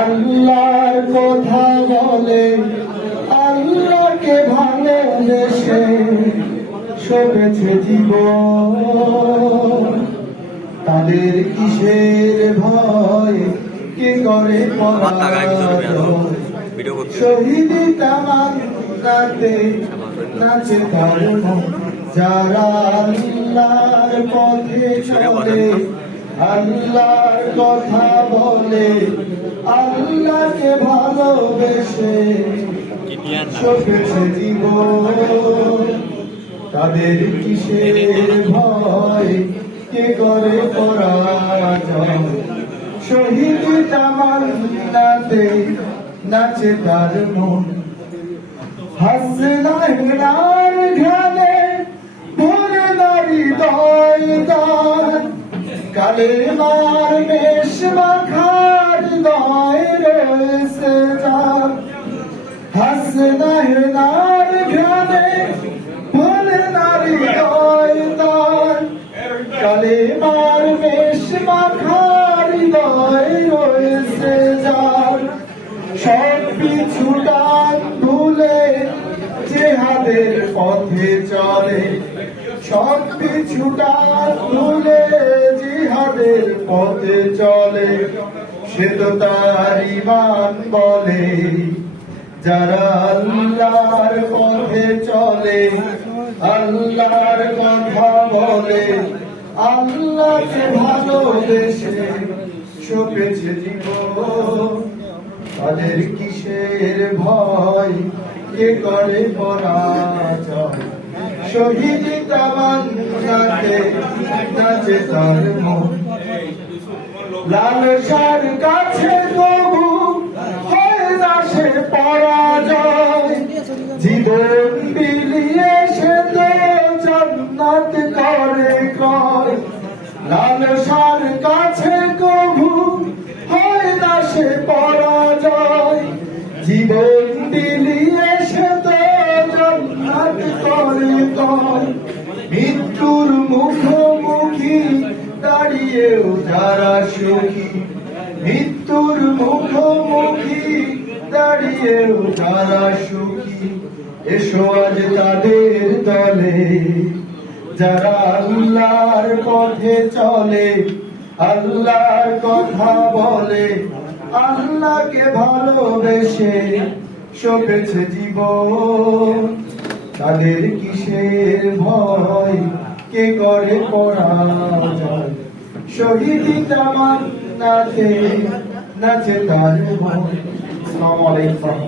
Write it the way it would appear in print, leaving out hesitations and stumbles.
আল্লাহর কথা বলে, আল্লাহকে ভালোবেসে সবেছে জীবন। তাদের কিসের ভয়, কি করে শহীদি তামান্নাতে নাচে কর্ম। যারা আল্লাহর পথে চলে, আল্লাহর কথা বলে, আল্লাহকে ভালোবেসে সবেছে জীবন। তাদের কিসের ভয়, কে করে পরাজয়। শহীদ তামান্নাতে নাচে তার মন। হাসনার ঘানে ভরে নারী দয় দান, কালের মার বেশ মাখার দয় রয়েছে যান। হাসনার ঘানে ভরে নারী দয় দান, কালের মার বেশ মাখার দয় রয়েছে যান। সব পিছুটান ভুলে জিহাদের পথে চলে, সব পিছুটান ভুলে জিহাদের পথে চলে। সে তো তার ঈমান বলে। যারা আল্লাহর পথে চলে, আল্লাহর কথা বলে, আল্লাহকে ভালোবেসে সবেছে জীবন। তাদের কিসের ভয়, কে করে পরাজয়। শহীদ তামান্নাতে নাচে তার মন। লালসার কাছে তবু হয় না সে পরাজয়। জীবন বিলিয়ে সে তো জান্নাত করে কয়। লালসার কাছে কবু হয় না সে পরাজয়। জীবন বিলিয়ে সে তো জান্নাত করে কয়। মৃত্যুর মুখোমুখি দাঁড়িয়েও যারা সুখী, মৃত্যুর মুখোমুখি দাঁড়িয়েও যারা সুখী। এসো আজ তাদের দলে, যারা আল্লাহর পথে চলে, আল্লাহর কথা বলে, আল্লাহকে ভালোবেসে সবেছে জীবন। তাদের কিসের ভয়, কে করে পরাজয়। শহীদি তামান্নাতে নাচে তার মন। আসসালামু আলাইকুম।